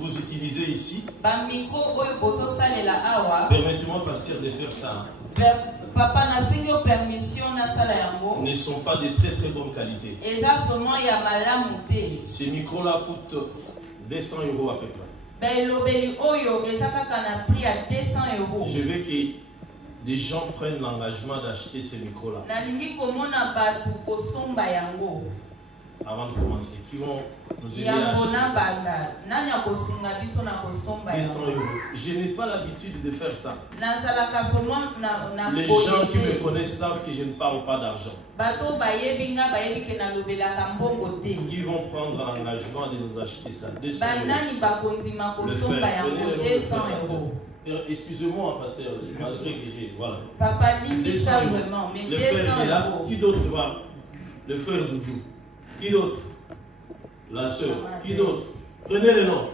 vous utilisez ici, permettez-moi, pasteur, de faire ça. Papa na singo permission na sala yango. Ne sont pas de très très bonne qualité. Exactement, il y a malamu te. Ces micros-là coûtent 200 € à peu près. Ben lobeli oyo ezaka kana prix à 200 €. Je veux que des gens prennent l'engagement d'acheter ces micros-là. Na lingi komona batu kosomba yango. Avant de commencer, qui vont nous aider à acheter ça. 200 €. Je n'ai pas l'habitude de faire ça. Les gens qui me connaissent savent que je ne parle pas d'argent. Qui vont prendre l'engagement de nous acheter ça. 200 €. Excusez-moi, pasteur, malgré que j'ai. Voilà. Papa, 200 €. Le frère est là. Qui d'autre va? Le frère Doudou. Qui d'autre? La sœur. Qui d'autre? Prenez le nom.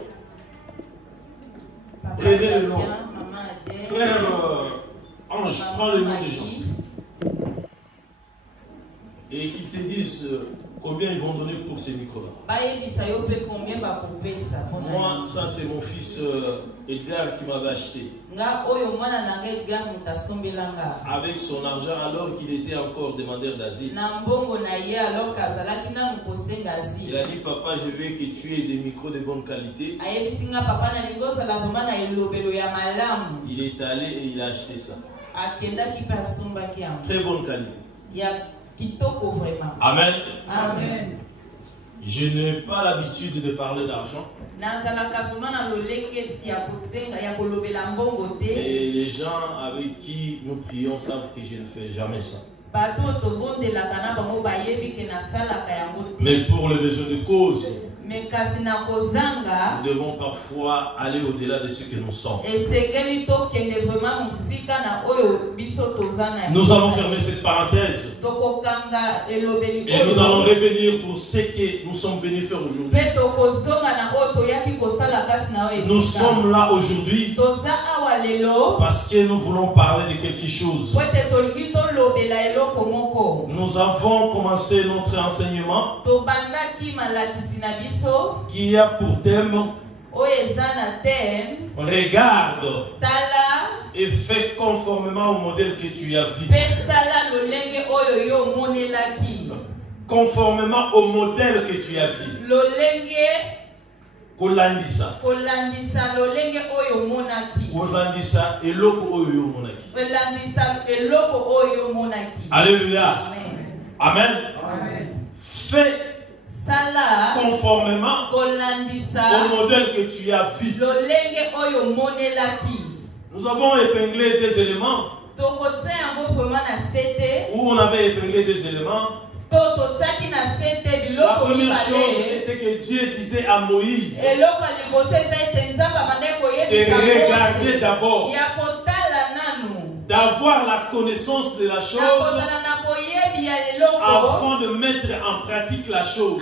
Prenez le nom. Frère Ange, prends le nom des gens. Et qu'ils te disent combien ils vont donner pour ces micros-là. Moi, ça c'est mon fils Edgar qui m'avait acheté. Avec son argent alors qu'il était encore demandeur d'asile. Il a dit, papa, je veux que tu aies des micros de bonne qualité. Il est allé et il a acheté ça. Très bonne qualité. Amen. Amen. Je n'ai pas l'habitude de parler d'argent. Et les gens avec qui nous prions savent que je ne fais jamais ça. Mais pour le besoin de cause, nous devons parfois aller au-delà de ce que nous sommes. Nous allons fermer cette parenthèse. Et nous allons revenir pour ce que nous sommes venus faire aujourd'hui. Nous sommes là aujourd'hui parce que nous voulons parler de quelque chose. Nous avons commencé notre enseignement qui a pour thème regarde et fais conformément au modèle que tu as vu. Conformément au modèle que tu as vu. Kolandisa. Kolandisa eloko oyo monaki. Alléluia. Amen. Fais conformément au modèle que tu as vu. Nous avons épinglé des éléments. Où on avait épinglé des éléments. La première chose était que Dieu disait à Moïse de regarder d'abord, d'avoir la connaissance de la chose avant de mettre en pratique la chose.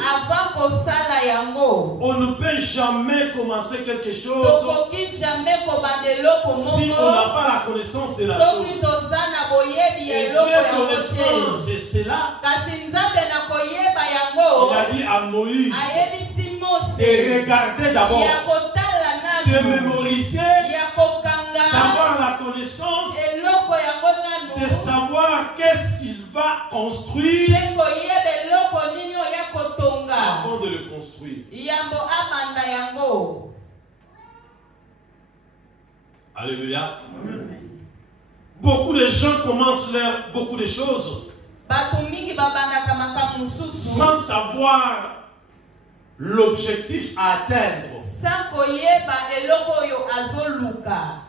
On ne peut jamais commencer quelque chose si on n'a pas la connaissance de la chose. Et Dieu connaissant de cela, il a dit à Moïse de regarder d'abord, de mémoriser, d'avoir la connaissance, de savoir qu'est-ce qu'il va construire avant de le construire. Alléluia. Beaucoup de gens commencent beaucoup de choses sans savoir l'objectif à atteindre.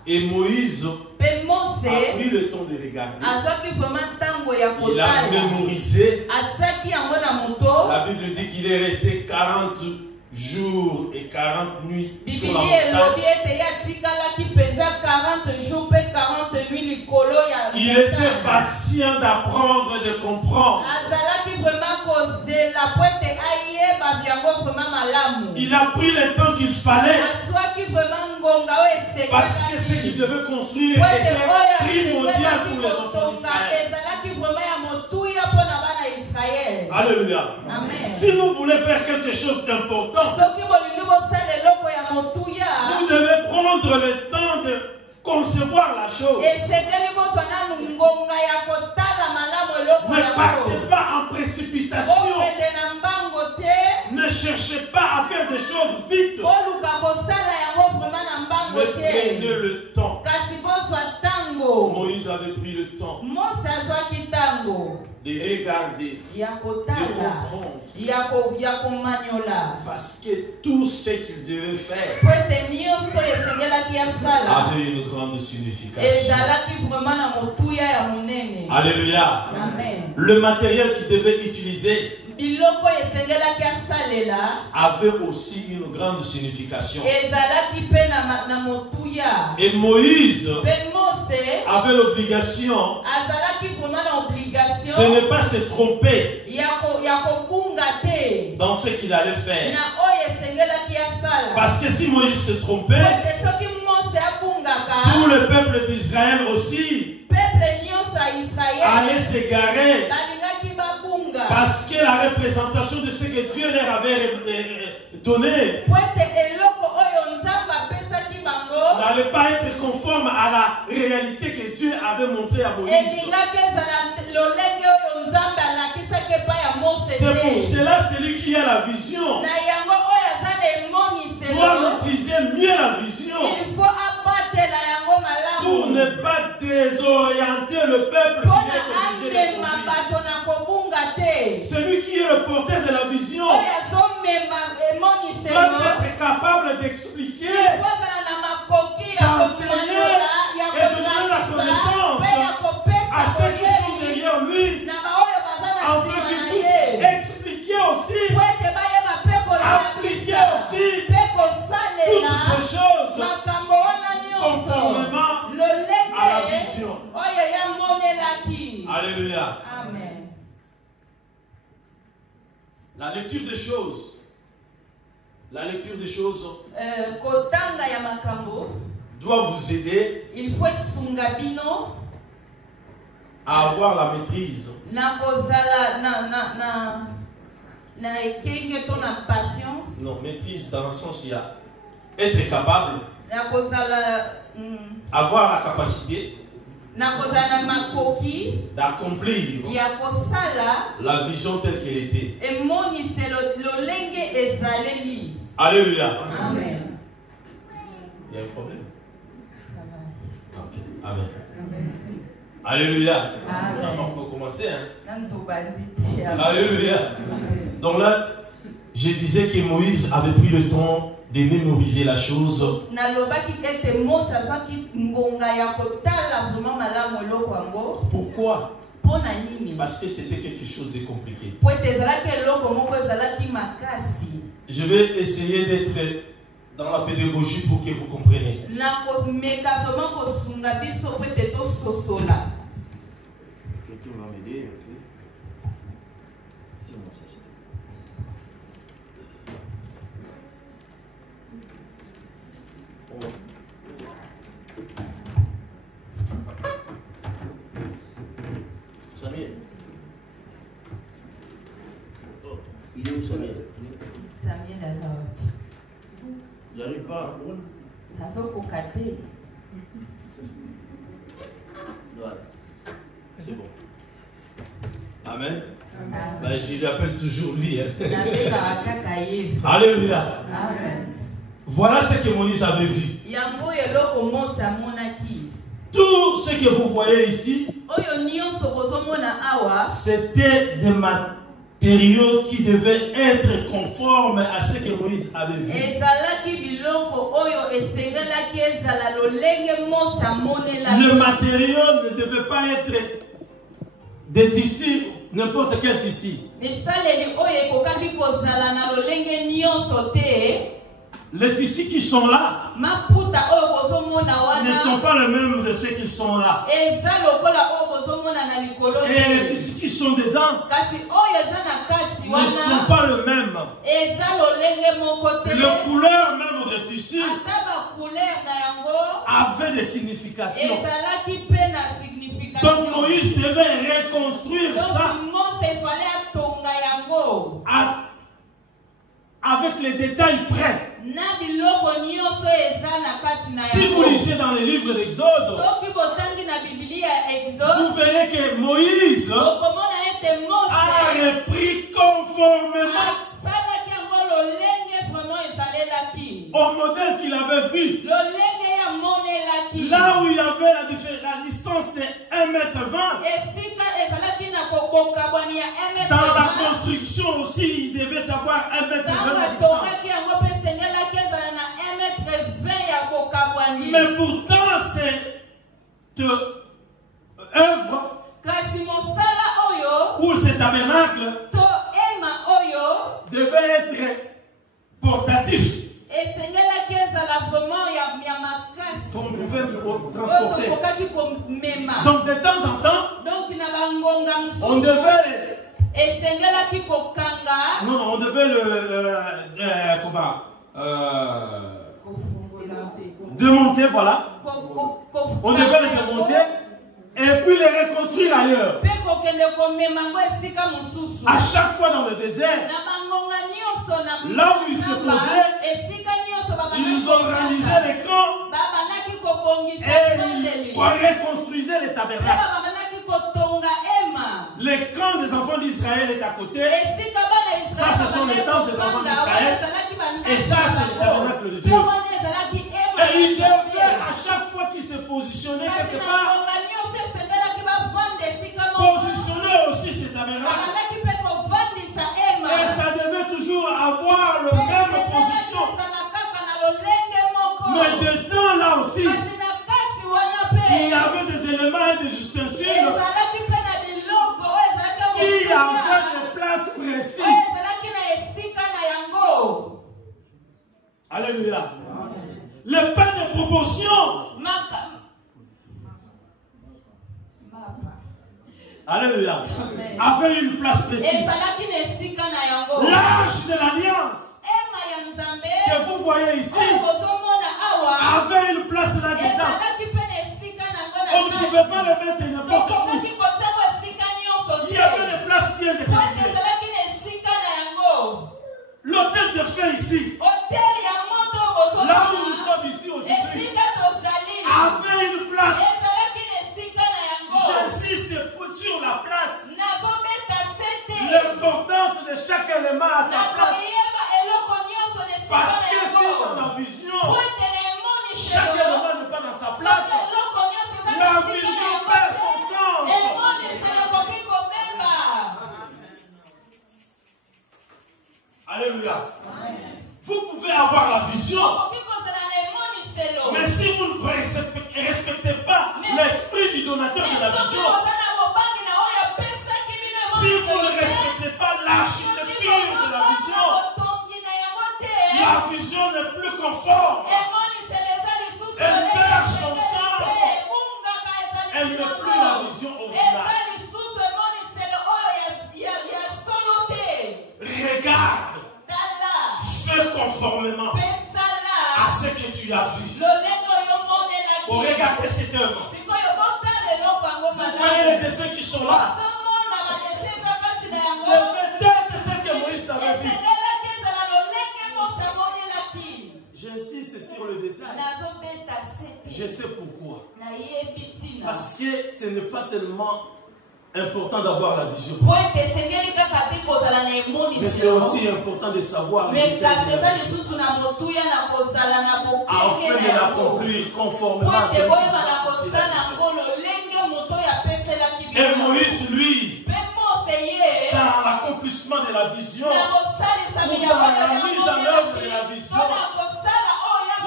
Et Moïse a pris le temps de regarder. Il a mémorisé. La Bible dit qu'il est resté 40 jours et 40 nuits sur la montagne. Il était patient d'apprendre et de comprendre. Il a pris le temps qu'il fallait parce que ce qu'il devait construire était primordial pour les enfants d'Israël. Alléluia. Amen. Si vous voulez faire quelque chose d'important, prendre le temps de concevoir la chose. Ne partez pas en précipitation. Ne cherchez pas à faire des choses vite. Mais prenez le temps. Moïse avait pris le temps de regarder, de comprendre. Parce que tout ce qu'il devait faire avait une grande signification. Alléluia. Amen. Le matériel qu'il devait utiliser avait aussi une grande signification. Et Moïse avait l'obligation de ne pas se tromper dans ce qu'il allait faire. Parce que si Moïse se trompait, tout le peuple d'Israël aussi allait s'égarer. Parce que la représentation de ce que Dieu leur avait donné n'allait pas être conforme à la réalité que Dieu avait montrée à Moïse. C'est pour cela, celui qui a la vision doit maîtriser mieux la vision pour ne pas désorienter le peuple qui est obligé de conduire. Celui qui est le porteur de la vision doit être capable d'expliquer, d'enseigner et de donner la connaissance à ceux qui sont derrière lui, afin qu'ils puissent expliquer aussi, appliquer aussi toutes ces choses conformément à la vision. Alléluia. Amen. La lecture des choses. La lecture des choses doit vous aider à avoir la maîtrise. Non, maîtrise dans le sens il y a être capable, avoir la capacité d'accomplir la vision telle qu'elle était. Alléluia. Amen. Il y a un problème? Ça va. Ok. Amen. Amen. Alléluia. Amen. On peut commencer. Hein? Amen. Alléluia. Donc là, je disais que Moïse avait pris le temps de mémoriser la chose. Pourquoi? Parce que c'était quelque chose de compliqué. Je vais essayer d'être dans la pédagogie pour que vous compreniez. Quelqu'un va m'aider. Samir. Il est où Samir? Samir Lazaroti. J'arrive pas. Voilà. C'est bon. Amen. Ben, je l'appelle toujours lui. Hein. Alléluia. Amen. Voilà ce que Moïse avait vu. Tout ce que vous voyez ici, c'était des matériaux qui devaient être conformes à ce que Moïse avait vu. Le matériau ne devait pas être des tissus, n'importe quel tissu. Les tissus qui sont là ne sont pas les mêmes de ceux qui sont là. Et les tissus qui sont dedans ne sont pas les mêmes. La couleur même des tissus avait des significations. Donc Moïse devait reconstruire ça avec les détails prêts. lisez dans les livres d'Exode, vous verrez que Moïse a repris conformément au modèle qu'il avait vu. Là où il y avait la distance de 1,20 m, dans la construction aussi, il devait avoir 1,20 m de distance. Mais pourtant, cette œuvre ou ce tabernacle devait être portatif. Qu'on pouvait transporter. Donc de temps en temps, on devait on devait démonter, voilà. On devait le démonter et puis les reconstruire ailleurs. À chaque fois dans le désert, là où ils se posaient, ils organisaient les camps et ils reconstruisaient les tabernacles. Les camps des enfants d'Israël est à côté. Ça, ce sont les tentes des enfants d'Israël. Et ça, c'est le tabernacle de Dieu. Et il devait, à chaque fois qu'il se positionnait quelque part, positionner aussi ces tabernacles. Et ça devait toujours avoir le même position. Mais dedans, là aussi, il y avait des éléments et des ustensiles qui avaient des places précises. Alléluia. Le pain de proportion. Alléluia. Avait une place précise. L'arche de l'alliance que vous voyez ici avait une place là-dedans. On ne pouvait pas le mettre n'importe où. Il y avait des places bien déterminées. L'hôtel de feu ici, là où nous sommes ici aujourd'hui, avait une place. J'insiste sur la place. L'importance de chaque élément à sa place. Parce que si dans la vision, chaque élément n'est pas dans sa place, la vision perd son sens. Alléluia. Vous pouvez avoir la vision, mais si vous ne respectez pas l'esprit du donateur de la vision, si vous ne respectez pas l'architecture de la vision n'est plus conforme. Elle perd son sens. Elle n'est plus la vision originale. Regarde, fais conformément à ce que tu as vu. Pour regarder cette œuvre, vous voyez les dessins qui sont là. Peut-être que Moïse l'avait vu. J'insiste sur le détail. Je sais pourquoi. Parce que ce n'est pas seulement important d'avoir la vision, mais c'est aussi important de savoir les détails de la vision, afin de l'accomplir conformément à ce que Dieu a. Et Moïse, lui, dans l'accomplissement de la vision, ou dans la mise en œuvre de la vision,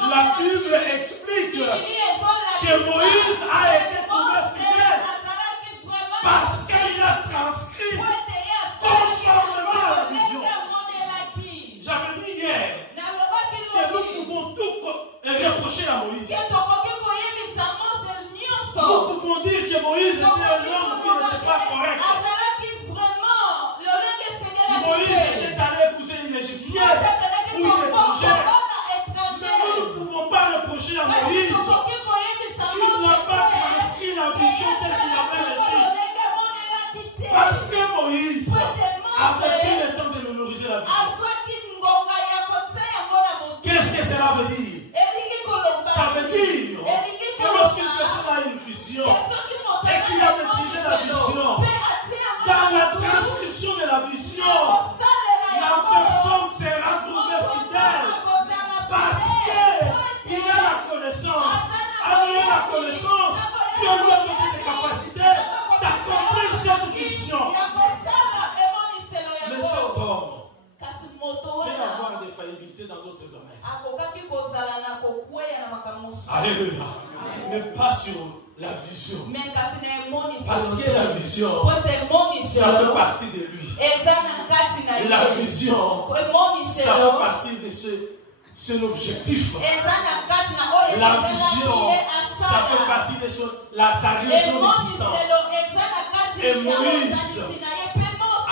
la Bible explique que Moïse a été trouvé fidèle parce qu'il a transcrit conformément à la vision. J'avais dit hier que nous pouvons tout reprocher à Moïse. Nous pouvons dire que Moïse était un homme qui n'était pas correct. Moïse était allé épouser une Égyptienne ou une étrangère. Mais nous ne pouvons pas reprocher à Moïse qu'il n'a pas transcrit la vision telle qu'il avait reçue. Parce que Moïse avait pris le temps de mémoriser la vision. Qu'est-ce que cela veut dire? Ça veut dire Alléluia. Mais pas sur la vision. Parce que la vision, ça fait partie de lui. La vision, ça fait partie de son objectif. La vision, ça fait partie de sa raison d'existence. Et Moïse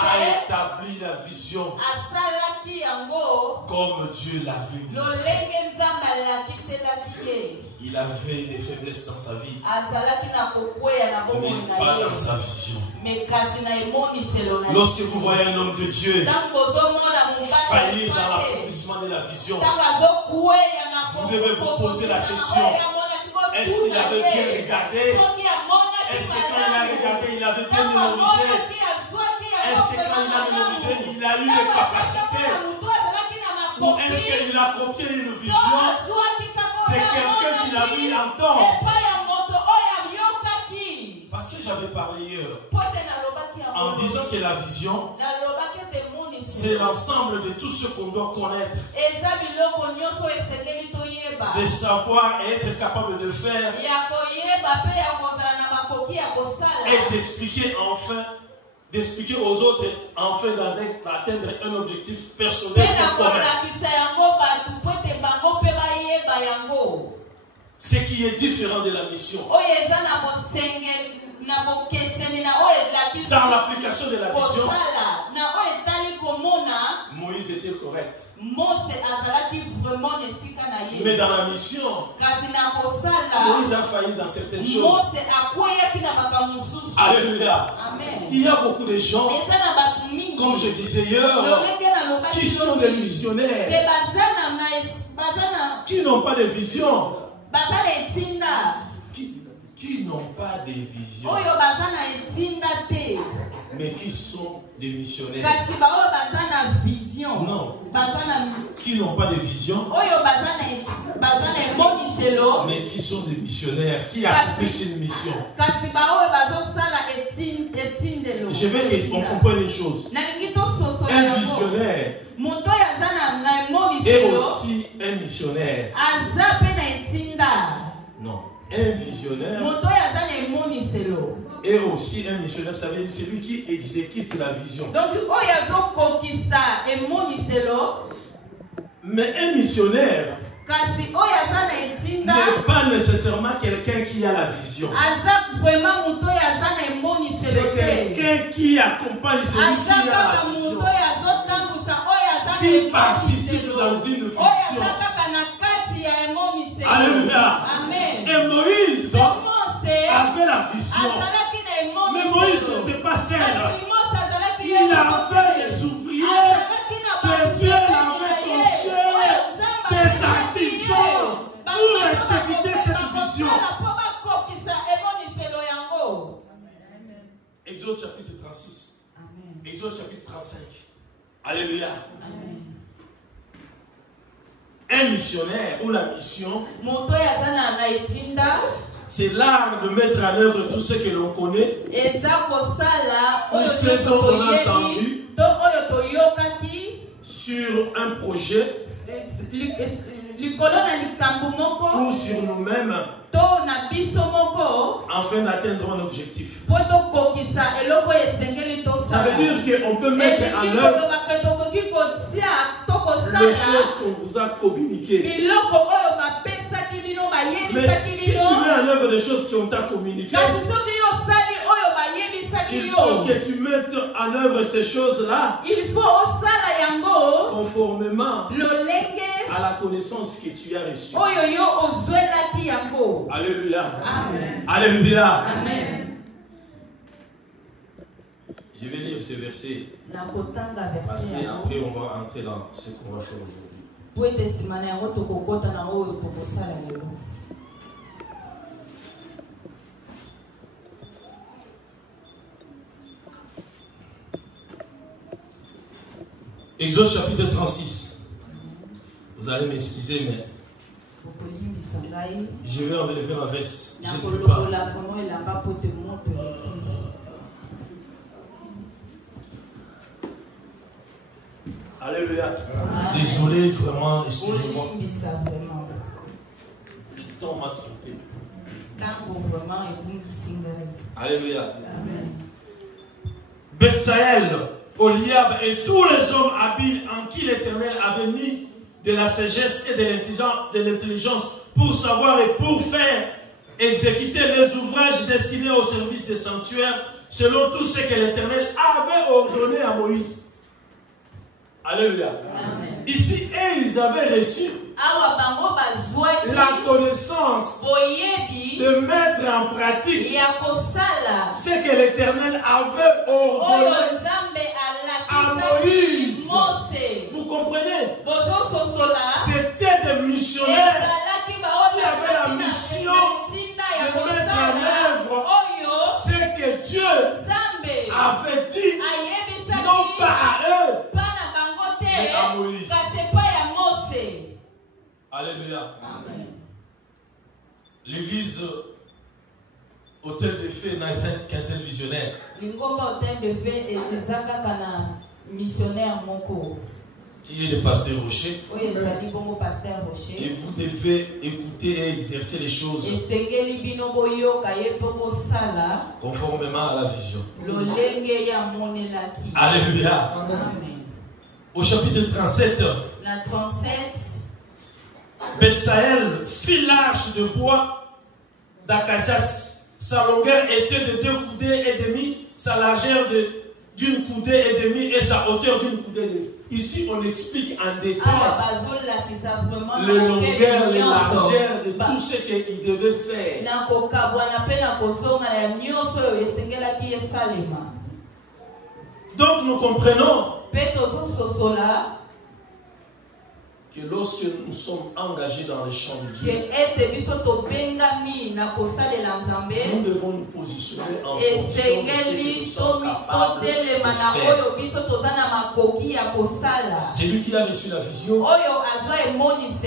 a établi la vision comme Dieu l'avait. Il avait des faiblesses dans sa vie, mais pas dans sa vision. Lorsque vous voyez un homme de Dieu faillir dans l'accomplissement de la vision, vous devez vous poser la question: est-ce qu'il avait bien regardé? Est-ce que quand il a regardé, il avait bien mémorisé? Est-ce que quand il a mémorisé, il a eu les capacités? Ou est-ce qu'il a copié une vision de quelqu'un qu'il a vu entendre? Parce que j'avais parlé hier en disant que la vision, c'est l'ensemble de tout ce qu'on doit connaître, de savoir et être capable de faire, et d'expliquer enfin, d'expliquer aux autres, enfin d'atteindre un objectif personnel et commun. Ce qui est différent de la mission. Dans l'application de la vision, Moïse était correct. Mais dans la mission, Moïse a failli dans certaines choses. Alléluia. Il y a beaucoup de gens, comme je disais hier, qui sont des missionnaires, qui n'ont pas de vision, qui n'ont pas de vision, mais qui sont des missionnaires. Non, qui n'ont pas de vision, mais qui sont des missionnaires, qui accomplissent une mission. Je veux qu'on comprenne une chose. Un visionnaire est aussi un missionnaire. Non, un visionnaire est aussi un missionnaire. Ça veut dire celui qui exécute la vision. Mais un missionnaire n'est pas nécessairement quelqu'un qui a la vision. C'est quelqu'un qui accompagne celui qui a la vision, qui participe dans une vision. Alléluia. Et Moïse avait la vision. Mais Moïse n'était pas seul. Il avait les ouvriers que Dieu l'avait confiés, des artisans pour exécuter cette vision. Exode chapitre 36. Exode chapitre 35. Alléluia. Un missionnaire ou la mission, c'est l'art de mettre en œuvre tout ce que l'on connaît, ou ce dont on a entendu sur un projet ou sur nous-mêmes, afin d'atteindre un objectif. Ça veut dire qu'on peut mettre en œuvre les choses qu'on vous a communiquées. Mais si tu mets en œuvre des choses qu'on t'a communiquées, il faut que tu mettes en œuvre ces choses-là conformément à la connaissance que tu as reçue. Alléluia. Amen. Alléluia. Amen. Je vais lire ce verset parce qu'après on va entrer dans ce qu'on va faire aujourd'hui. Exode chapitre 36. Vous allez m'excuser, mais je vais enlever ma veste. Je ne peux pas. Alléluia. Désolé, vraiment, excusez-moi. temps m'a trompé. Alléluia. Amen. Betsaël, Oliab et tous les hommes habiles en qui l'Éternel avait mis de la sagesse et de l'intelligence pour savoir et pour faire exécuter les ouvrages destinés au service des sanctuaires selon tout ce que l'Éternel avait ordonné à Moïse. Alléluia. Amen. Ici, ils avaient reçu la connaissance de mettre en pratique ce que l'Éternel avait ordonné à Moïse. Vous comprenez? C'était des missionnaires qui avaient la mission de mettre en œuvre ce que Dieu avait dit, non pas à eux, mais à Moïse. Alléluia. Amen. L'église Hôtel de Fées n'a qu'un seul visionnaire. Qui est le pasteur Rocher. Et vous devez écouter et exercer les choses conformément à la vision. Alléluia. Amen. Au chapitre 37, La 37. Betsaël fit l'arche de bois d'acacias. Sa longueur était de 2 coudées et demi, sa largeur d'une coudée et demi et sa hauteur d'une coudée et demi. Ici, on explique en détail les longueurs, les largeurs de tout ce qu'il devait faire. Donc, nous comprenons que lorsque nous sommes engagés dans le champ de Dieu, nous devons nous positionner en fonction de ce que nous sommes capables de faire. Celui qui a reçu la vision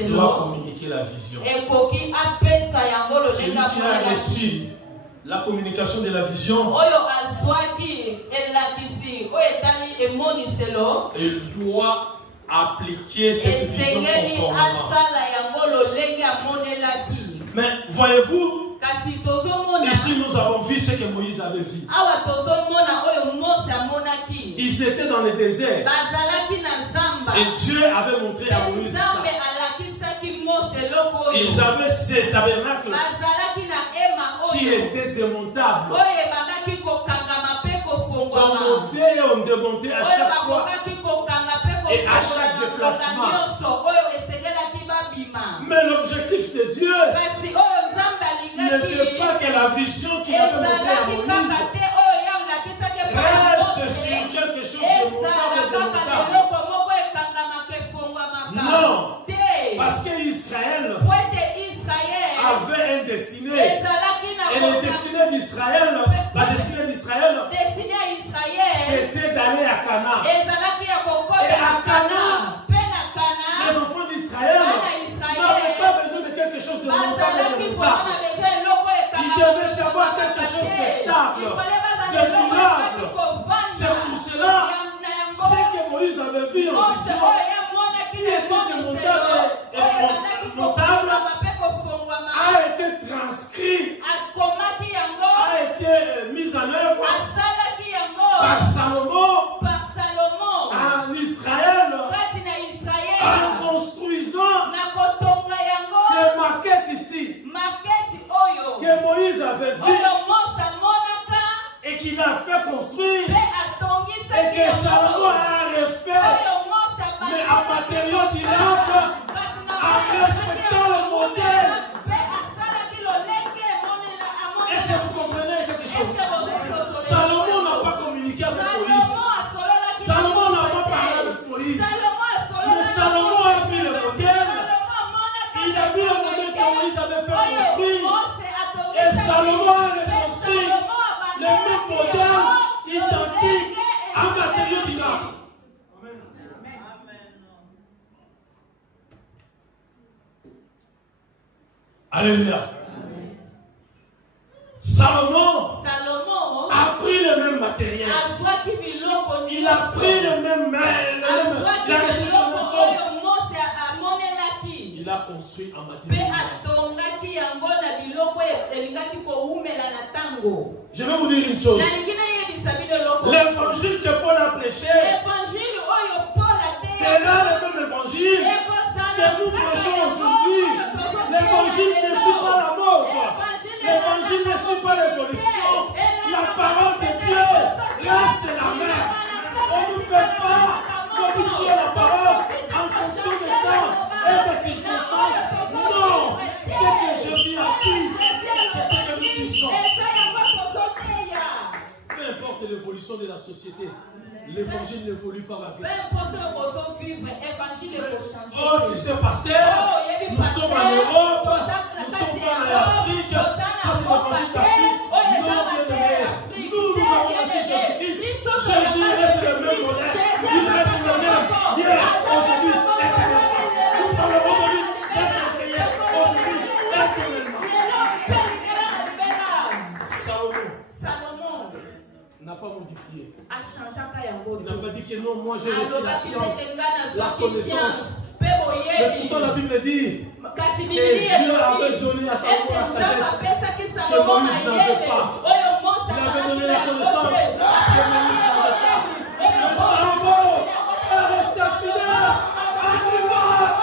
doit communiquer la vision. Celui qui a reçu la communication de la vision, il doit appliquer cette vision conformément. Mais voyez-vous, ici nous avons vu ce que Moïse avait vu. Ils étaient dans le désert et Dieu avait montré à Moïse ça. Ils avaient ce tabernacle qui était démontable. Comme on démontait à chaque fois et à chaque déplacement. Mais l'objectif de Dieu n'était pas que la vision qu'il avait montrée à Moïse reste sur quelque chose de démontable. Non, parce qu'Israël avait un destiné. Et le destiné d'Israël, la destinée d'Israël, c'était d'aller à Canaan. Et à Canaan, les enfants d'Israël n'avaient pas besoin de quelque chose de montagne et de stable. Il devait y avoir quelque chose de stable, de durable. C'est pour cela, ce que Moïse avait vu en vision, qui était démontable et notable, a été transcrit, a été mis en œuvre par Salomon en Israël, en construisant ces maquettes ici que Moïse avait vues et qu'il a fait construire et que Salomon a refait, mais en matériaux durables, en respectant le modèle. Est-ce que vous comprenez quelque chose? Salomon n'a pas communiqué avec Moïse. Salomon n'a pas parlé avec Moïse. Mais Salomon a vu le modèle. Il a vu le modèle que Moïse avait fait construire. Et Salomon a reconstruit le même modèle identique en matériaux durables. Alléluia. Salomon a pris le même matériel. Il a pris le même il a construit en matériel. Je vais vous dire une chose. L'évangile que Paul a prêché, c'est là le même évangile que nous prêchons aujourd'hui. L'évangile ne suit pas la mort. L'évangile ne suit pas l'évolution. La parole de Dieu reste la même. On ne peut pas modifier la parole en fonction des temps et des circonstances. Non, ce que Jésus a dit, c'est ce que nous disons. Peu importe l'évolution de la société, l'évangile n'évolue pas malgré tout. Oh, tu sais, pasteur, nous sommes en Europe, nous sommes pas en Afrique, ça c'est l'évangile d'Afrique. Non, bien-aimé, nous avons reçu Jésus-Christ. Jésus reste le même modèle, il reste le même hier, aujourd'hui, éternellement. Nous parlerons de lui éternellement, aujourd'hui, éternellement. Salomon n'a pas modifié. Il n'a pas dit que non, moi j'ai reçu la science, la connaissance. Mais pourtant la Bible dit que Dieu avait donné à Salomon la sagesse que Moïse n'avait pas. Il avait donné la connaissance que Moïse n'avait pas. Mais Salomon est resté fidèle à l'image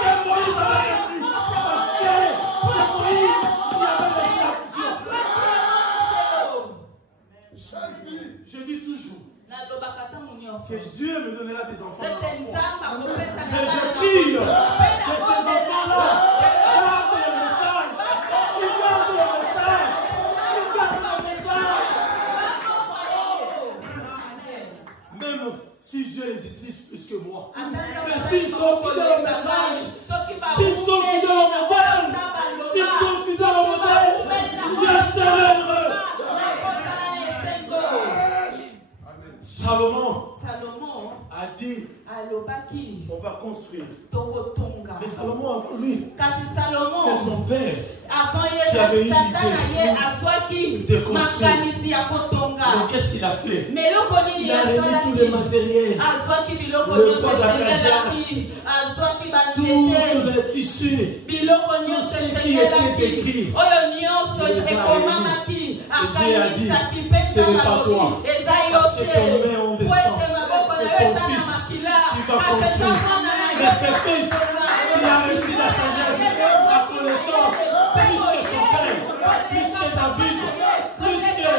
que Moïse avait reçu. Parce que c'est Moïse qui avait reçu la vision. Je dis toujours que Dieu me donnera des enfants. Mais je prie que ces enfants-là gardent le message. Ils gardent le message. Ils gardent le message. Même si Dieu les utilise plus que moi. Mais s'ils sont fidèles au message, s'ils sont fidèles au modèle, s'ils sont fidèles au modèle, je serai heureux. Salomon a dit on va construire. Mais Salomon avant lui, c'est son père qui avait eu l'idée de construire. Donc qu'est-ce qu'il a fait? Il a remis tous les matériels, le bois de la casasse, tous les tissus, tout ce qui était décrit. Et Dieu a dit, ce n'est pas toi, parce que ton main on descend, c'est ton fils qui va construire. Mais ce fils qui a reçu la sagesse, la connaissance, plus que son père, plus que David, plus que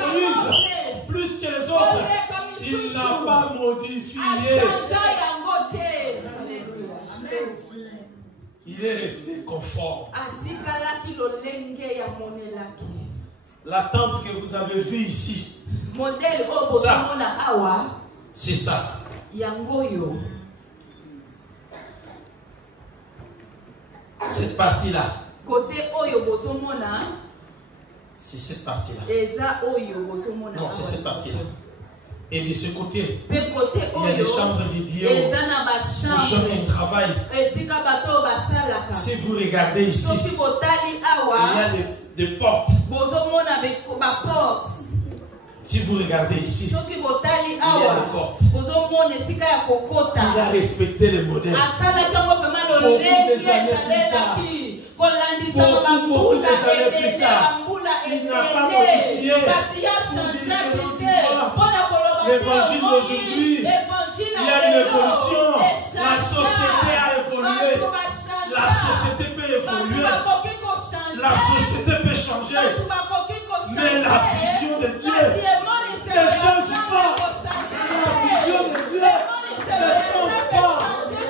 Moïse, plus que les autres, il n'a pas modifié. Il est resté conforme. L'attente que vous avez vue ici, ça, c'est ça. Cette partie-là, c'est cette partie-là. Non, c'est cette partie-là. Et de ce côté, il y a des chambres dédiées aux gens qui travaillent. Si vous regardez ici, il y a des portes. Si vous regardez ici, il y a des portes. Il a respecté les modèles. Beaucoup des années plus tard, il n'a pas modifié. L'évangile d'aujourd'hui, il y a une évolution. La société a évolué. La société peut évoluer. La société peut changer. Mais la vision de Dieu ne change pas. La vision de Dieu ne change pas.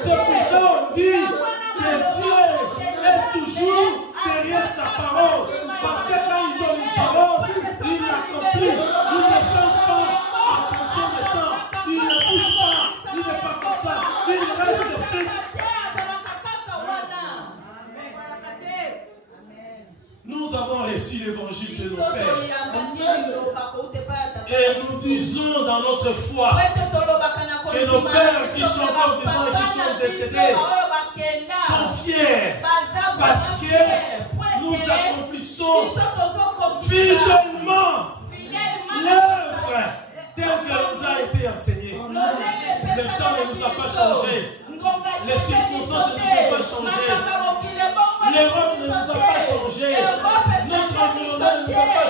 C'est pour ça qu'on dit que Dieu est toujours derrière sa parole. Parce que quand il donne une parole, il l'accomplit. Il ne change pas en fonction du temps. Il ne bouge pas. Il n'est pas comme ça. Il reste fixe. Nous avons reçu l'évangile de nos pères. Et nous disons dans notre foi que nos pères qui sont morts vivants et qui sont décédés sont fiers parce que nous accomplissons fidèlement l'œuvre telle qu'elle nous a été enseignée. Le temps ne nous a pas changé. Les circonstances ne nous ont pas changé. L'Europe ne nous a pas changé.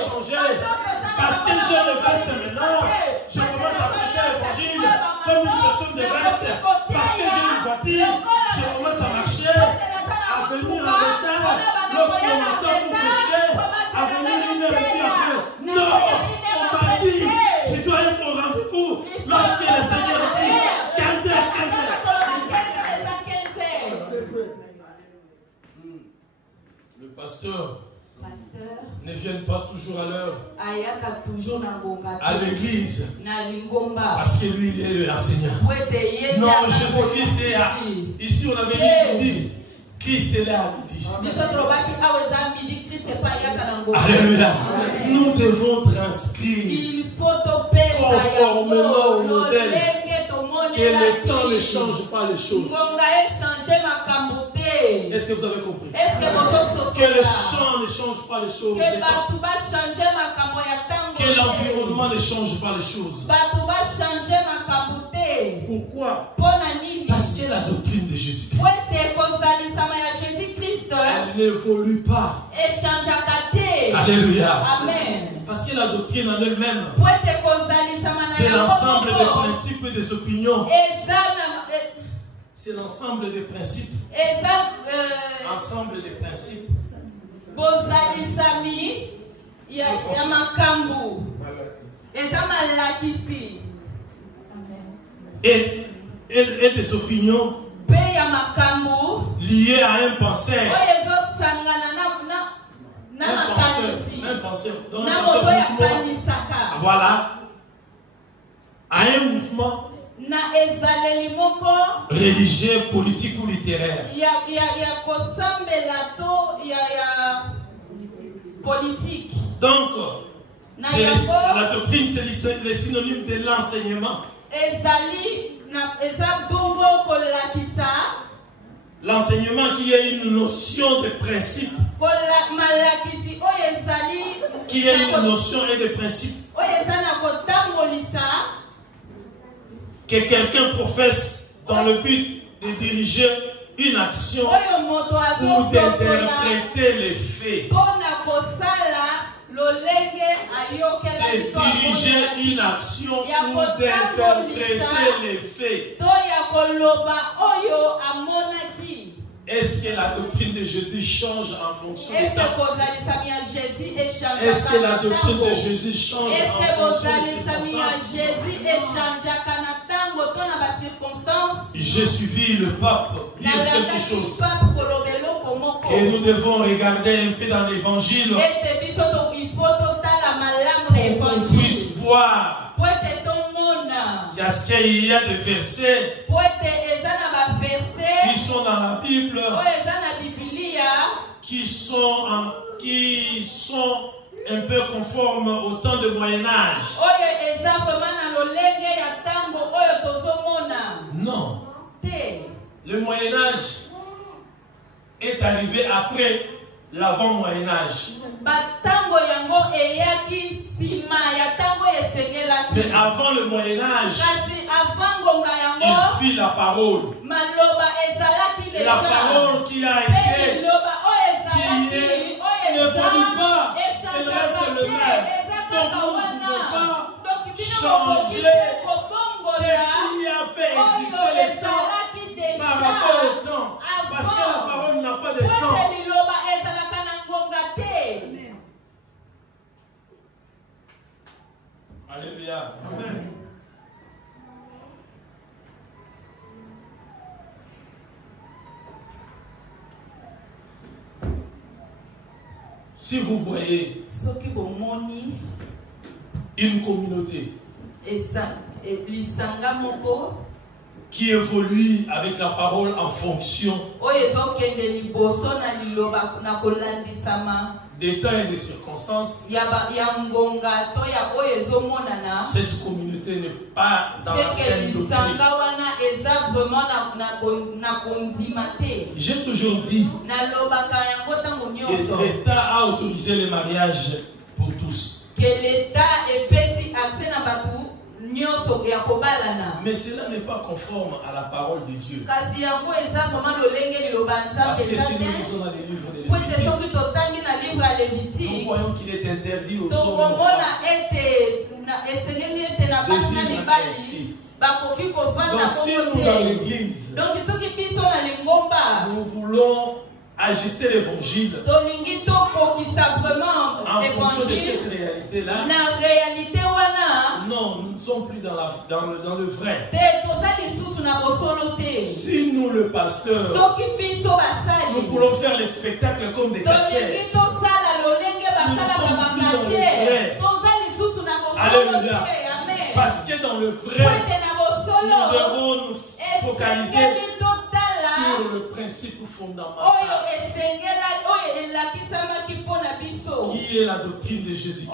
changer. Parce que j'ai le veste maintenant, je commence à prêcher l'évangile comme une personne de veste. Parce que j'ai une voiture, je commence à marcher, à venir en retard. Lorsqu'on m'attend pour prêcher, à venir 1 heure et demie après. Non, on m'a dit, tu dois être au rendez-vous. Lorsque le Seigneur dit 15h, 15h. Le pasteur ne vient pas toujours à l'heure à l'église parce que lui il est l'enseignant. Non, Jésus-Christ est à... Ici on avait dit Christ est là à midi. Alléluia. Nous devons transcrire conformément au modèle que le temps ne change pas les choses. Est-ce que vous avez compris? Que le champ ne change pas les choses. Que l'environnement ne change pas les choses. Pourquoi? Parce que la doctrine de Jésus-Christ, elle n'évolue pas. Alléluia. Amen. Parce que la doctrine en elle-même, c'est l'ensemble des principes et des opinions. C'est l'ensemble des principes. Ensemble des principes. Et des opinions liées à un penseur. Un penseur. Voilà. À un mouvement religieux, politique ou littéraire. Donc, la doctrine, c'est le synonyme de l'enseignement. L'enseignement qui est une notion de principe. Qui est une notion et de principe. Que quelqu'un professe dans le but de diriger une action ou d'interpréter les faits. De diriger une action ou d'interpréter les faits. Est-ce que la doctrine de Jésus change en fonction du temps? Est-ce que la doctrine de Jésus change en fonction des circonstances? J'ai suivi le pape dire quelque chose que nous devons regarder un peu dans l'évangile pour qu'on puisse voir qu'il y a des versets qui sont dans la Bible qui sont un peu conformes au temps du Moyen-Âge. Non. Le Moyen-Âge est arrivé après l'avant-Moyen-Âge. Mais avant le Moyen-Âge, il fit la parole. La parole qui a été, qui n'évolue pas, elle reste le même. Donc nous ne pouvons pas changer ce qui a fait exister le temps par rapport au temps. Parce que la parole n'a pas de temps. Alléluia. Amen. Si vous voyez une communauté qui évolue avec la parole en fonction des temps et des circonstances, cette communauté n'est pas dans la saine doctrine. J'ai toujours dit que l'État a autorisé les mariages pour tous. Mais cela n'est pas conforme à la parole de Dieu. Parce que si nous lisons dans les livres de Lévitique, nous voyons qu'il est interdit aux hommes ainsi. Donc si nous dans l'église, nous voulons ajuster l'évangile en fonction de cette réalité-là, non, nous ne sommes plus dans le vrai. Si nous, le pasteur, nous voulons faire les spectacles comme des cachets, nous ne sommes plus dans le vrai. Alléluia. Parce que dans le vrai, nous devons nous focaliser sur le principe fondamental qui est la doctrine de Jésus-Christ.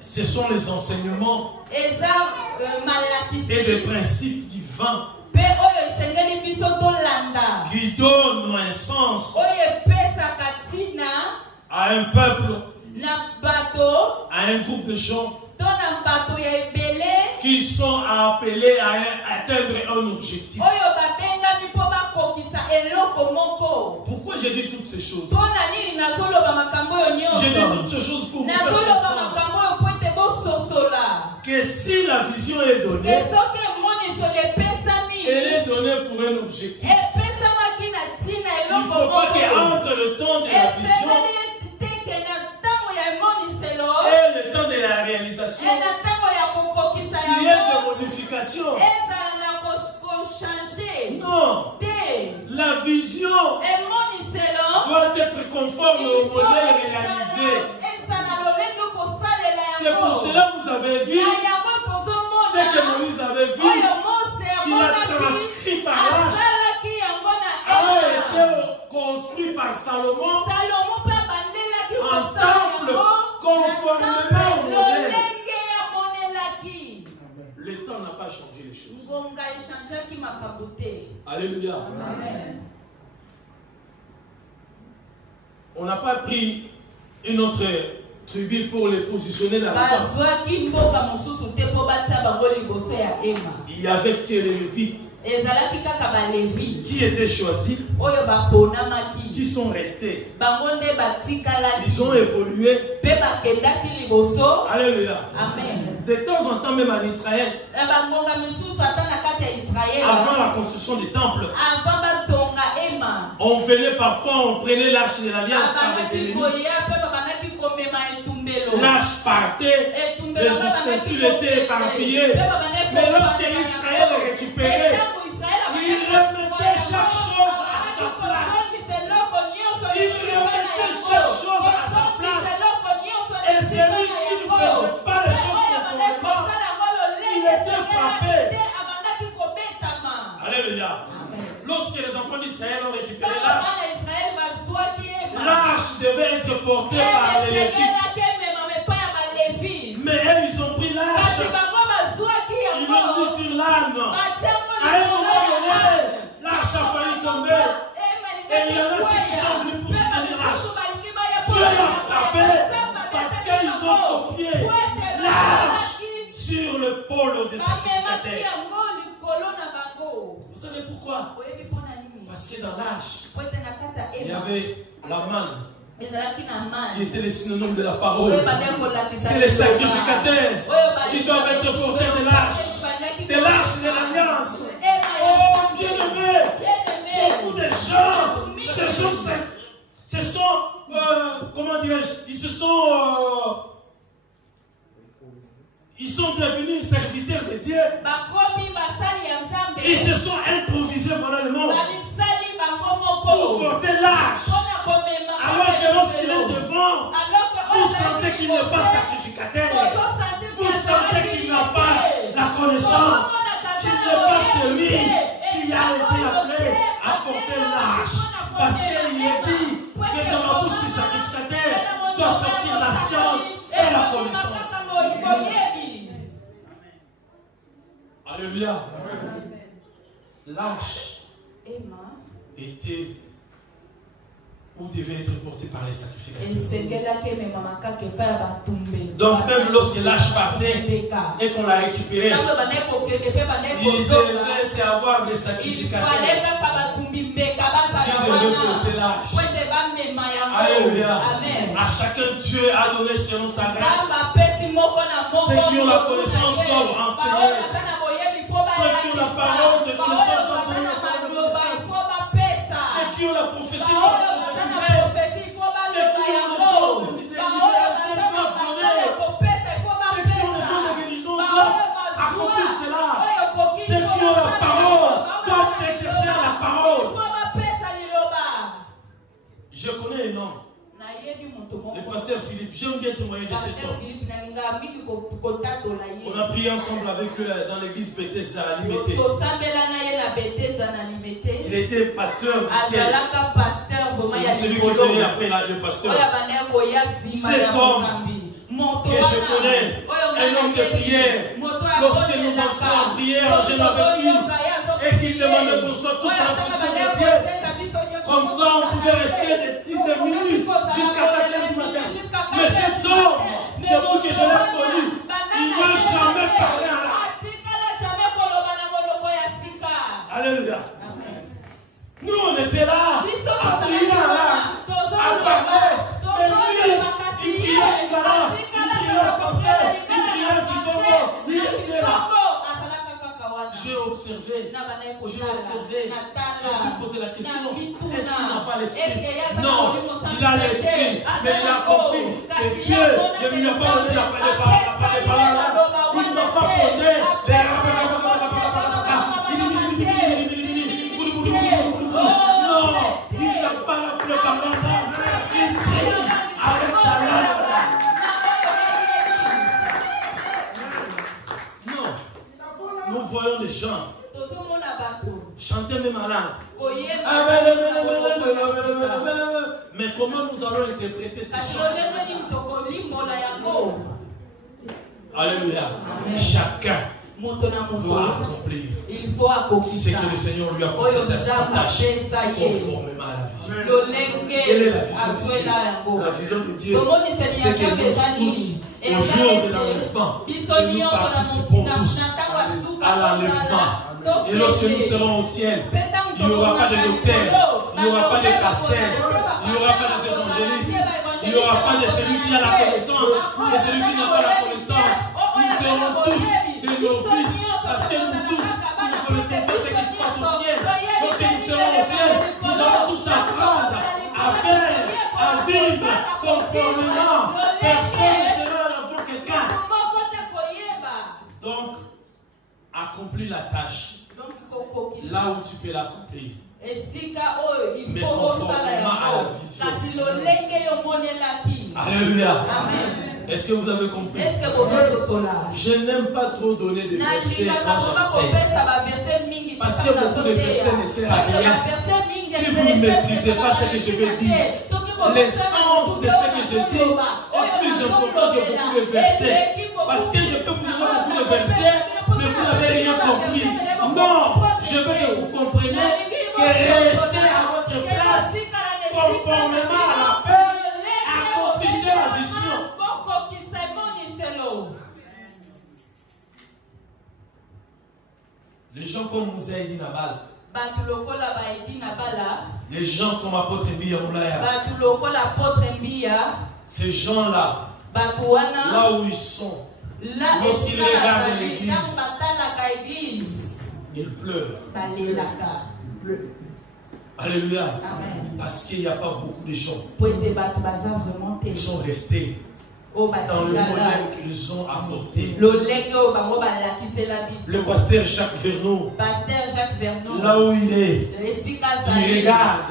Ce sont les enseignements et les principes divins qui donnent un sens à un peuple, à un groupe de gens qui sont appelés à atteindre un objectif. Pourquoi j'ai dit toutes ces choses? J'ai dit toutes ces choses pour vous faire comprendre que si la vision est donnée, elle est donnée pour un objectif. Il ne faut pas qu'entre le temps de la vision et le temps de la réalisation, il y a des modifications. Non, la vision doit être conforme au modèle réalisé. C'est pour cela que vous avez vu ce que Moïse avait vu, qu'il a transcrit par l'âge, a été construit par Salomon en temple conformément au modèle. Le temps n'a pas changé les choses. Alléluia. Amen. On n'a pas pris une autre tribu pour les positionner dans la tente. Il y avait que les Lévites qui étaient choisis, qui sont restés. Ils ont évolué. Alléluia. Amen. De temps en temps, même en Israël, avant la construction du temple, on venait parfois, on prenait l'arche de l'alliance par les ennemis. L'arche partait, les ustensiles étaient éparpillés. Mais lorsque Israël est récupéré, il remettait chaque chose à sa place. Il remettait chaque chose à sa place. Et celui qui ne faisait pas les choses conformément, il était frappé. Alléluia. Lorsque les enfants d'Israël ont récupéré l'arche, l'arche devait être portée par les Lévites. Mais eux, ils ont pris l'arche, ils l'ont mis sur l'âne. À un moment donné, l'arche a failli tomber. Et il y en a ceux qui sont venus pour soutenir l'arche. Dieu a frappé parce qu'ils ont copié l'arche sur le pôle des sacrificateurs. Vous savez pourquoi? Parce que dans l'arche, il y avait la manne, qui était le synonyme de la parole. C'est les sacrificateurs qui doivent être portés de l'arche de l'alliance. Oh, bien-aimé, beaucoup de gens comment dirais-je, ils sont devenus serviteurs de Dieu. Ils se sont improvisés moralement pour porter l'arche. Alors que lorsqu'il est devant, vous sentez qu'il n'est pas sacrificateur. Vous sentez qu'il n'a pas la connaissance. Qu'il n'est pas celui qui a été appelé à porter l'arche. Parce qu'il est dit que dans la bouche du sacrificateur doit sortir la science et la connaissance. Alléluia. L'arche était ou devait être porté par les sacrificateurs. Donc même lorsque l'arche partait et qu'on l'a récupéré, il devait y avoir des sacrificateurs qui devaient porter l'arche. Dieu a donné selon sa grâce. Ceux qui ont la connaissance doivent enseigner. Ceux qui ont la parole de connaissance doivent donner la parole de connaissance. Ceux qui ont la prophétie doivent prophétiser. Ceux qui ont le don de l'idée doivent donner. Ceux qui ont le don de guérison doivent accomplir cela. Ceux qui ont la parole doivent s'exercer à la parole. Je connais un homme. Le pasteur Philippe, j'aime bien témoigner de cet homme. On a prié ensemble avec eux dans l'église Bethesda à Limité. Il était pasteur du siège. Celui qui venait après le pasteur. Cet homme que je connais, un homme de prière, lorsque nous entrons en prière, je l'avais vu et qu'il demandait qu'on soit tous en fonction de Dieu. Comme ça, on pouvait rester des minutes jusqu'à 4 heures du matin. Mais cet homme, depuis que je l'ai connu, il ne veut jamais parler à la. Alléluia. Nous, on était là, à prier là, à parler. Mais lui, il priait, il priait comme ça, il priait qui tombe, il était là. J'ai observé, je me suis posé la question, est-ce qu'il n'a pas l'esprit? Non, il a l'esprit, mais il a compris que Dieu ne lui a pas donné la parole, il n'a pas fondé les non, il n'a pas la préparation, il prie avec sa langue. Nous voyons des gens chanter même en langue. Mais comment nous allons interpréter ces chants? Alléluia. Chacun doit accomplir ce que le Seigneur lui a posé dans sa tâche conformément à la vision. Quelle est la vision de Dieu? La vision de Dieu, c'est que nous tous, au jour de l'enlèvement, que nous participons tous à l'enlèvement. Et lorsque nous serons au ciel, il n'y aura pas de docteur, il n'y aura pas de pasteur, il n'y aura pas d'évangéliste, il n'y aura pas de celui qui a la connaissance et celui qui n'a pas la connaissance. Nous serons tous des novices parce que nous tous, nous ne connaissons pas ce qui se passe au ciel. Lorsque nous serons au ciel, nous allons tous apprendre à faire, à vivre conformément. Personne ne sera avant quelqu'un. Donc, accomplis la tâche là où tu peux l'accomplir, mais conformément à la vision. Alléluia. Amen. Est-ce que vous avez compris? Je n'aime pas trop donner de versets quand j'enseigne, parce que beaucoup de versets ne servent à rien si vous ne maîtrisez pas ce que je veux dire. L'essence de ce que je dis est plus important que beaucoup de versets, parce que je peux vous donner beaucoup de versets mais vous n'avez rien compris. Non, je veux que vous compreniez que restez à votre place conformément à la paix, accomplissez la vision. Les gens comme Moussa et Nabal, les gens comme apôtre Mbia Moulaya, ces gens-là, là où ils sont, lorsqu'ils regardent l'église, ils pleurent. Alléluia. Amen. Parce qu'il n'y a pas beaucoup de gens qui sont restés dans le modèle qu'ils ont apporté. Le pasteur Jacques Verneau, là où il est, il regarde,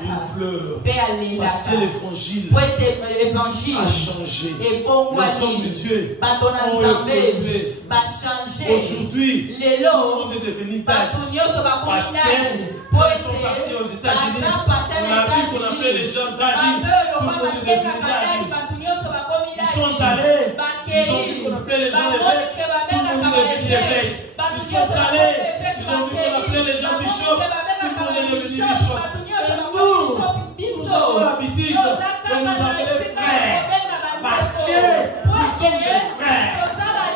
il pleure, parce que l'évangile a changé. Les hommes de Dieu ont évolué. Aujourd'hui, le monde est devenu tâche, parce qu'ils sont partis aux États-Unis. On a vu qu'on appelait les gens daddy, tout le monde est devenu daddy. Ils sont allés, ils ont vu qu'on appelait les gens évêques, tout le monde est devenu évêque. Ils sont allés, ils ont vu qu'on appelait les gens bishop, tout le monde est devenu bishop. Et nous avons l'habitude de nous appeler frères, parce que nous sommes des frères.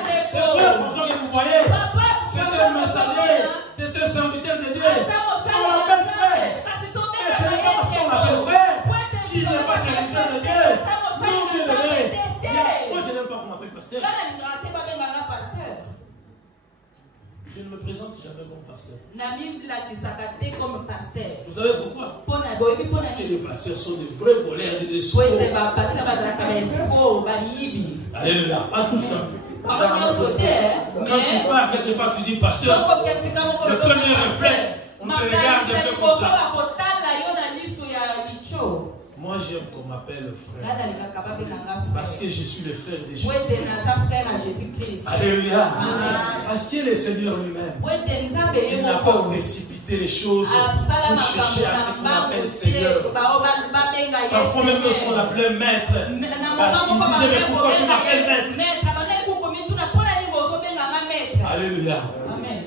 Les frères, vous voyez, c'est un messager, c'est un serviteur de Dieu. On l'appelle frère. Et ce n'est pas parce qu'on l'appelle frère qu'il n'est pas serviteur de Dieu. Nous présente jamais comme pasteur. Comme pasteur. Vous savez pourquoi? Parce que les pasteurs sont de vrais voleurs, des escrocs. Alléluia, pas tout ça. Quand tu pars quelque part, tu dis pasteur, le premier réflexe, on te regarde un peu comme ça. Moi j'aime qu'on m'appelle frère. Parce que je suis le frère de Jésus-Christ. Alléluia. Parce que le Seigneur lui-même, il n'a pas précipité les choses pour chercher à ce qu'on appelle Seigneur. Parfois même lorsqu'on l'appelait maître, il disait mais pourquoi tu m'appelles maître? Alléluia. Amen.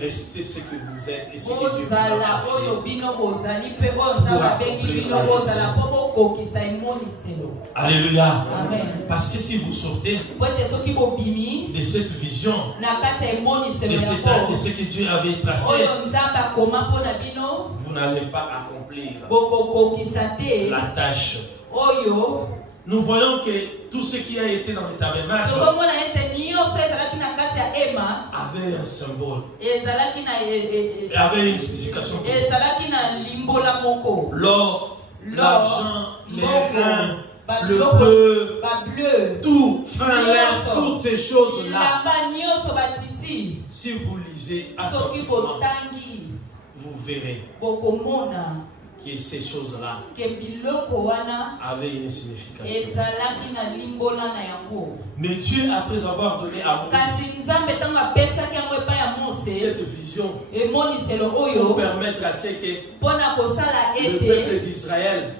Restez ce que vous êtes et ce que Dieu vous a confié. Alléluia. Amen. Parce que si vous sortez de cette vision, de ce que Dieu avait tracé, vous n'allez pas accomplir la tâche. Nous voyons que tout ce qui a été dans le tabernacle avait un symbole, avait une signification. L'or, l'argent, les reins, le bleu, tout, fin l'air, toutes ces choses-là. Si vous lisez attentivement, vous verrez que ces choses-là avaient une signification. Mais Dieu, après avoir donné à Moïse cette vision pour permettre à ce que le peuple d'Israël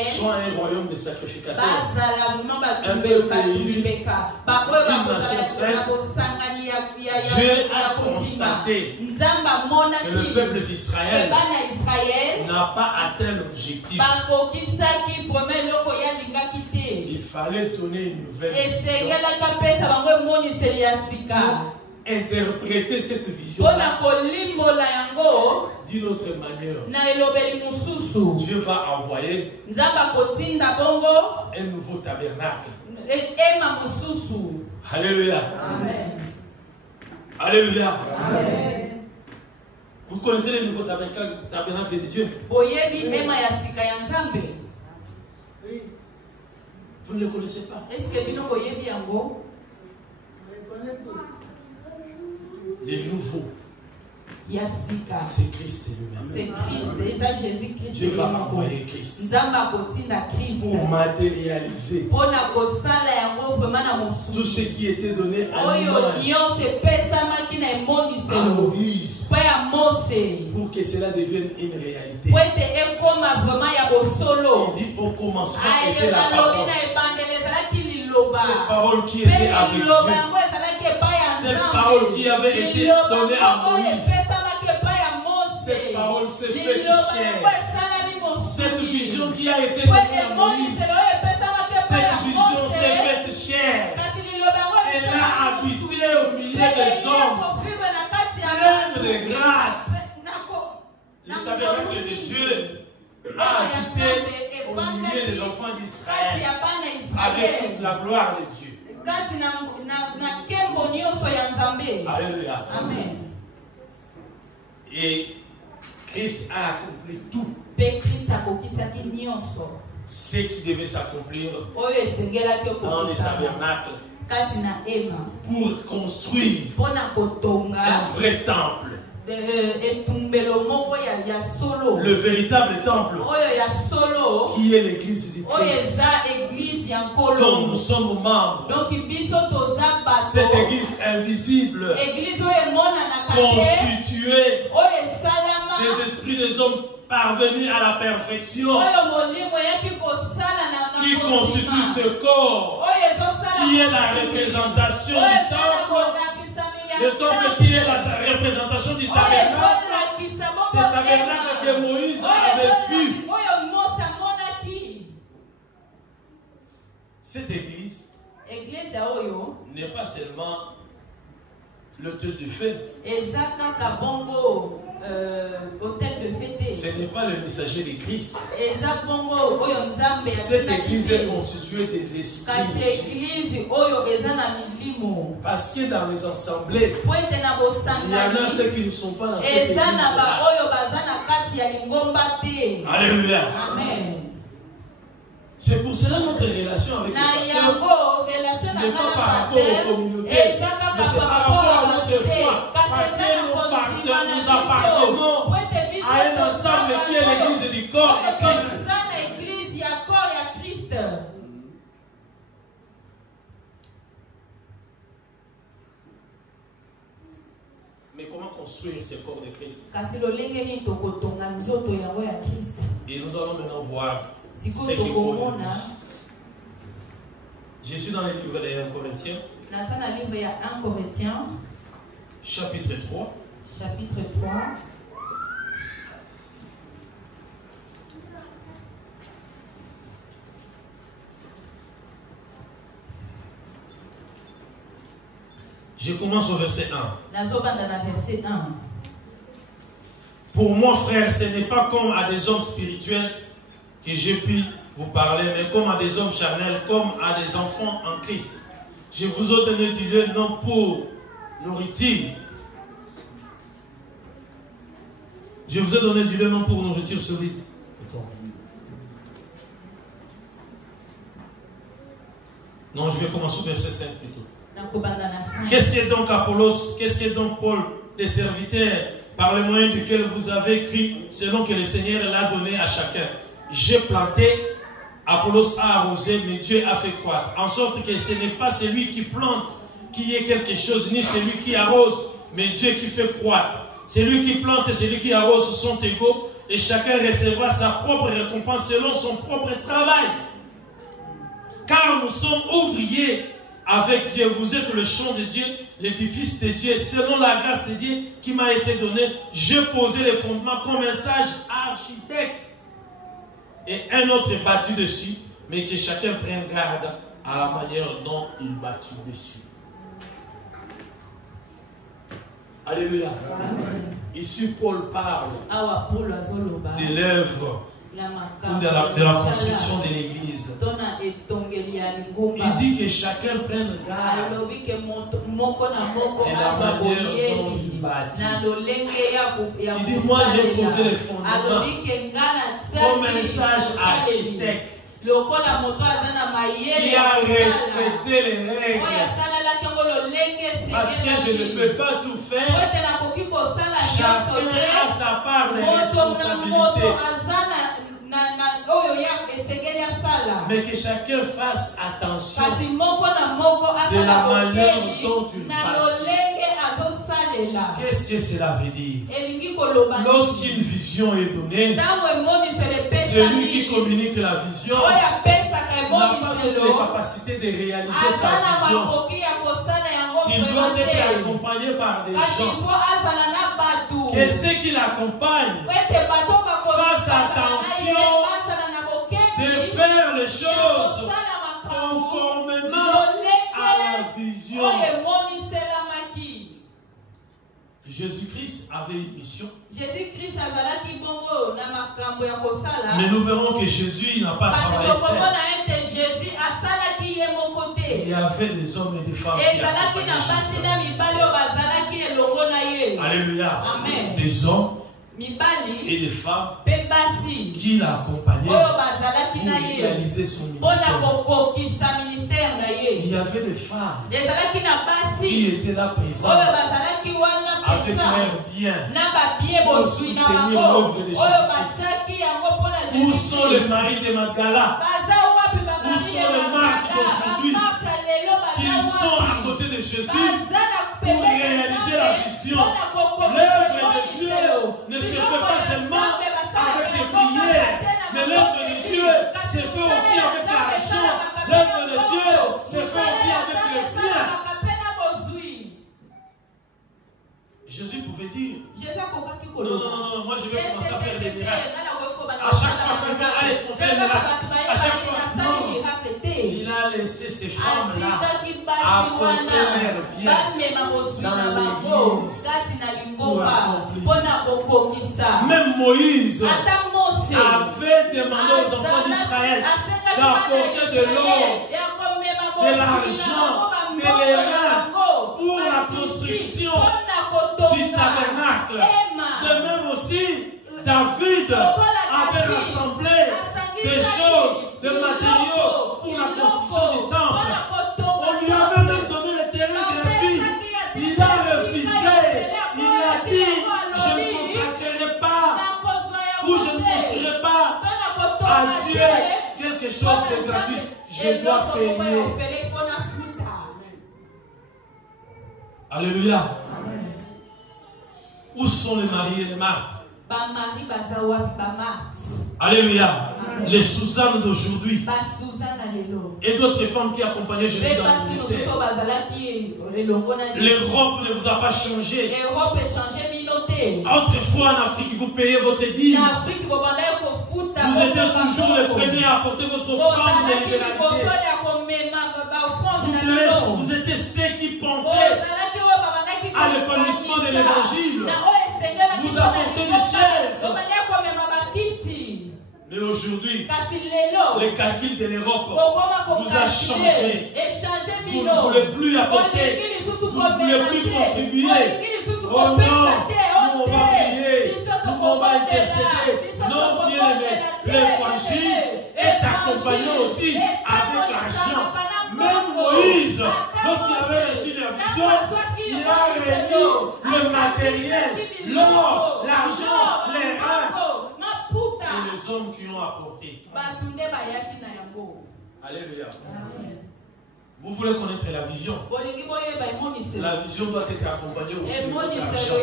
soit un royaume de sacrificateurs, un peuple élu, une nation sainte, Dieu a constaté que le peuple d'Israël n'a pas atteint l'objectif. Il fallait donner une nouvelle vision. Interpréter cette vision d'une autre manière. Dieu va envoyer un nouveau tabernacle. Alléluia. Amen. Alléluia. Amen. Vous connaissez le nouveau tabernacle de Dieu? Vous ne le connaissez pas? Les nouveaux, c'est Christ lui-même. Dieu va envoyer Christ pour matérialiser tout ce qui était donné à Moïse pour que cela devienne une réalité. Il dit au commencement était la parole. Cette parole qui était avec Dieu. Cette parole qui avait été donnée à Moïse. Cette parole s'est faite chair. Cette vision qui a été donnée à Moïse. Cette vision s'est faite chair. Elle a habité au milieu des hommes. Pleine de grâce. Le tabernacle de Dieu a habité au milieu des enfants d'Israël avec toute la gloire de Dieu. Alléluia. Amen. Et Christ a accompli tout ce qui devait s'accomplir dans les tabernacles pour construire un vrai temple. Le véritable temple qui est l'église du Christ, dont nous sommes membres. Cette église invisible, constituée des esprits des hommes parvenus à la perfection, qui constitue ce corps, qui est la représentation du temple. Le temple qui est la représentation du tabernacle. C'est le tabernacle que Moïse avait vu. Cette église n'est pas seulement l'autel de feu. Ce n'est pas le messager de Christ. Cette église est constituée des esprits. Parce que dans les assemblées, il y en a ceux qui ne sont pas dans cette église. Alléluia. Amen. C'est pour cela notre relation avec le pasteur n'est pas par rapport aux communautés, mais c'est par rapport à notre foi. Parce que nous appartenons à un ensemble qui est l'église du corps de Christ. Mais comment construire ce corps de Christ? Et nous allons maintenant voir ce que Paul dit. Je suis dans le livre des 1 Corinthiens. Chapitre 3. Chapitre 3. Je commence au verset 1. Verset 1. Pour moi, frère, ce n'est pas comme à des hommes spirituels que j'ai pu vous parler, mais comme à des hommes charnels, comme à des enfants en Christ. Je vous ai donné du lait non pour nourriture. Je vous ai donné du lait non pour nourriture solide. Non, je vais commencer au verset 5 plutôt. Qu'est-ce qu'est donc Apollos? Qu'est-ce qu'est donc Paul, des serviteurs par le moyen duquel vous avez cru, selon que le Seigneur l'a donné à chacun? J'ai planté, Apollos a arrosé, mais Dieu a fait croître. En sorte que ce n'est pas celui qui plante qui est quelque chose, ni celui qui arrose, mais Dieu qui fait croître. Celui qui plante et celui qui arrose sont égaux, et chacun recevra sa propre récompense selon son propre travail. Car nous sommes ouvriers avec Dieu. Vous êtes le champ de Dieu, l'édifice de Dieu. Selon la grâce de Dieu qui m'a été donnée, j'ai posé les fondements comme un sage architecte. Et un autre est battu dessus, mais que chacun prenne garde à la manière dont il battu dessus. Alléluia. Amen. Ici, Paul parle de l'œuvre ou de la construction de l'église. Il dit que chacun prenne garde de la manière dont il bâtit. Il dit, moi j'ai posé les fondements comme un sage architecte qui a respecté les règles. Parce que je ne peux pas tout faire. Chacun a sa part de responsabilité. Mais que chacun fasse attention de la manière dont tu bâtis. Qu'est-ce que cela veut dire? Lorsqu'une vision est donnée, celui qui communique la vision n'a pas toutes les capacités de réaliser sa vision. Il doit être accompagné par des gens. Que ceux qui l'accompagnent fassent attention de faire les choses conformément à la vision. Jésus-Christ avait une mission. Mais nous verrons que Jésus n'a pas travaillé seul. Il y avait des hommes et des femmes qui accompagnaient Jésus. Alléluia. Amen. Des hommes et des femmes qui l'accompagnaient pour réaliser son ministère. Il y avait des femmes qui étaient là présentes avec leurs biens pour soutenir l'œuvre de Jésus-Christ. Où sont les maris de Magdala? Où sont les marques d'aujourd'hui qui sont à côté de Jésus pour réaliser la vision? L'œuvre de Dieu ne se fait pas seulement avec des prières, mais l'œuvre de Dieu se fait aussi avec l'argent. L'œuvre de Dieu se fait aussi avec les biens. Jésus pouvait dire, non, moi je vais commencer à faire des miracles. À chaque fois qu'on fait un miracle, à chaque fois, non. Il a laissé ces femmes-là apporter leurs biens dans l'église pour accomplir. Même Moïse avait demandé aux enfants d'Israël d'apporter de l'or, de l'argent, les reins pour la construction du tabernacle. De même aussi, David avait rassemblé des choses, des matériaux pour la construction du temple. On lui avait même donné le terrain gratuit. Il a refusé. Il a dit, je ne consacrerai pas ou je ne construirai pas à Dieu quelque chose de gratuit. Je dois payer. Alléluia. Où sont les mariés et les martres? Alléluia. Les Suzanne d'aujourd'hui et d'autres femmes qui accompagnaient Jésus dans le ministère. L'Europe ne vous a pas changé. Autrefois en Afrique, vous payez votre dîme. Vous étiez toujours les premiers à apporter votre offrande de libéralité. Vous étiez ceux qui pensaient à l'épanouissement de l'évangile. Vous apportez des chaises. Mais aujourd'hui, le calcul de l'Europe vous a changé. Vous ne voulez plus apporter. Vous ne voulez plus contribuer. Oh non, nous on va prier. Nous on va intercéder. Non, bien aimé, l'évangile est accompagné aussi avec l'argent. Même Moïse, lorsqu'il avait reçu la vision, il a réuni le matériel, l'or, l'argent, les reins. C'est les hommes qui ont apporté. Alléluia. Vous voulez connaître la vision. La vision doit être accompagnée aussi de votre argent.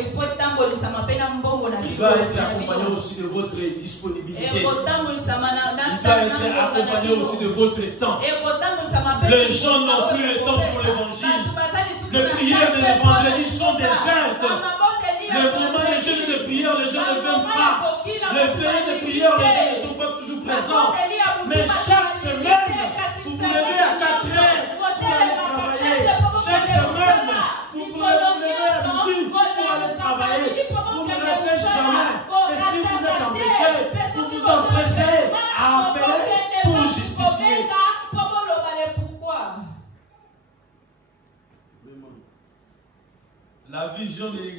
Il doit être accompagné aussi de votre disponibilité. Il doit être accompagné aussi de votre temps. Les gens n'ont plus le temps pour l'évangile. Les prières de vendredi sont désertes. Le moment des jeûnes de prière, les gens ne viennent pas. Les veillées de prière, les gens ne sont pas toujours présents. Mais chaque semaine, vous vous levez à 4 heures pour aller travailler. Chaque semaine, vous vous levez à midi pour aller travailler. Vous ne restez jamais. Et si vous êtes empêché, vous vous empressez à appeler pour justifier. La vision de l'Église.